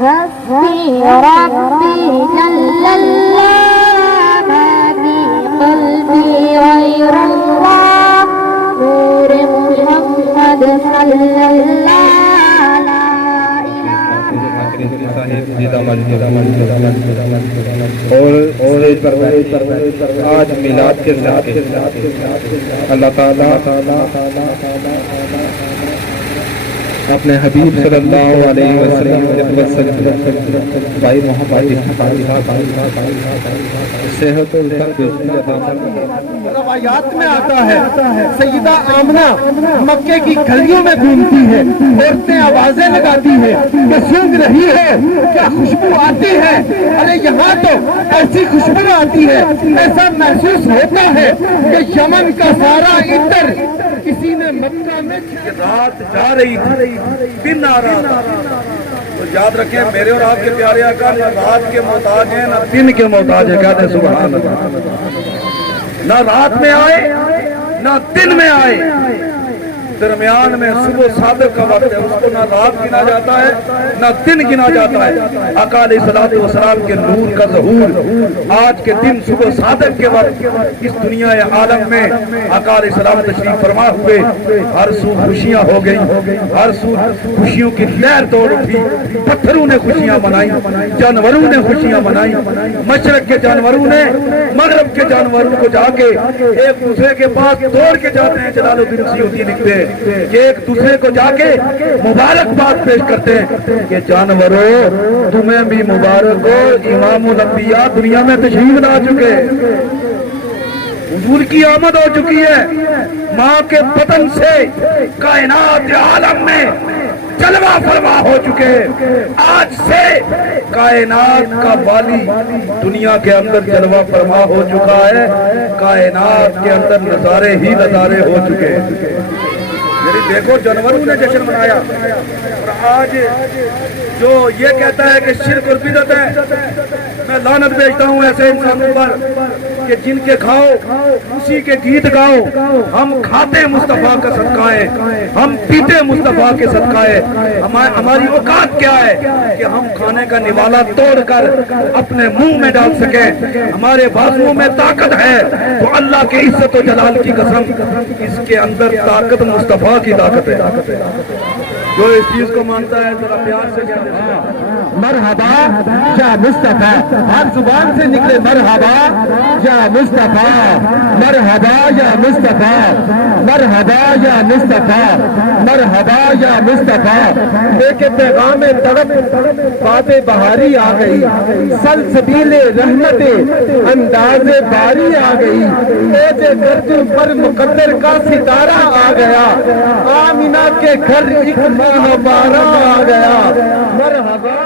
حسبي ربي جل الله ما في قلبي غير الله نور محمد صلى الله اور آج میلاد کے ساتھ اللہ تعالیٰ اپنے حبیب صلی اللہ علیہ وسلم بھائی محمد صحت و روایات میں آتا ہے سیدہ آمنہ مکے کی گلیوں میں گھومتی ہے، عورتیں آوازیں لگاتی ہے کہ سونگ رہی ہے، کیا خوشبو آتی ہے، ارے یہاں تو ایسی خوشبو آتی ہے، ایسا محسوس ہوتا ہے کہ یمن کا سارا عطر کسی نے مکہ میں رات جا رہی تھی دن آ رہا تھا۔ تو یاد رکھیں میرے اور آپ کے پیارے آقا نہ رات کے محتاج ہیں نہ دن کے محتاج ہیں، کہتے ہیں سبحان اللہ۔ نہ رات میں آئے نہ دن میں آئے، درمیان میں صبح صادق کا وقت ہے، اس کو نہ رات گنا جاتا ہے نہ دن گنا جاتا ہے۔ آقا علیہ الصلوۃ والسلام کے نور کا ظہور آج کے دن صبح صادق کے وقت اس دنیا عالم میں آقا علیہ السلام تشریف فرما ہوئے، ہر سو خوشیاں ہو گئی، ہر سو خوشیوں کی لہر دوڑ اٹھی، پتھروں نے خوشیاں منائی، جانوروں نے خوشیاں منائی، مشرق کے جانوروں نے مغرب کے جانوروں کو جا کے ایک دوسرے کے پاس دوڑ کے جاتے ہیں۔ جلال الدین سیوطی لکھتے ہیں کہ ایک دوسرے کو جا کے مبارکباد پیش کرتے ہیں کہ جانوروں تمہیں بھی مبارک ہو، امام الانبیاء دنیا میں تشریف لا چکے، حضور کی آمد ہو چکی ہے، ماں کے بطن سے کائنات عالم میں جلوہ فرما ہو چکے، آج سے کائنات کا والی دنیا کے اندر جلوہ فرما ہو چکا ہے، کائنات کے اندر نظارے ہی نظارے ہو چکے ہیں۔ میری دیکھو جانوروں نے جشن منایا، اور آج جو یہ کہتا ہے کہ شرک اور بدعت ہے، میں لعنت بھیجتا ہوں ایسے انسانوں پر کہ جن کے کھاؤ اسی کے گیت گاؤ۔ ہم کھاتے مصطفیٰ کا صدقہ ہے، ہم پیتے مصطفیٰ کے صدقہ ہے، ہماری اوقات کیا ہے کہ ہم کھانے کا نوالا توڑ کر اپنے منہ میں ڈال سکیں، ہمارے بازوؤں میں طاقت ہے تو اللہ کے عزت و جلال کی قسم اس کے اندر طاقت مصطفیٰ کی طاقت ہے۔ جو اس چیز کو مانتا ہے ذرا پیار سے کہتے ہیں مرحبا یا مصطفیٰ، ہر زبان سے نکلے مرحبا یا مصطفیٰ، مرحبا یا مصطفیٰ، مرحبا یا مصطفیٰ، مرحبا یا مصطفیٰ۔ لے کے پیغام طلب بات بہاری آ گئی، سلسبیل رحمت انداز باری آ گئی، اوج گردوں پر مقدر کا ستارہ آ گیا، آمینہ کے گھر ایک ماہ بارہ آ گیا، مرحبا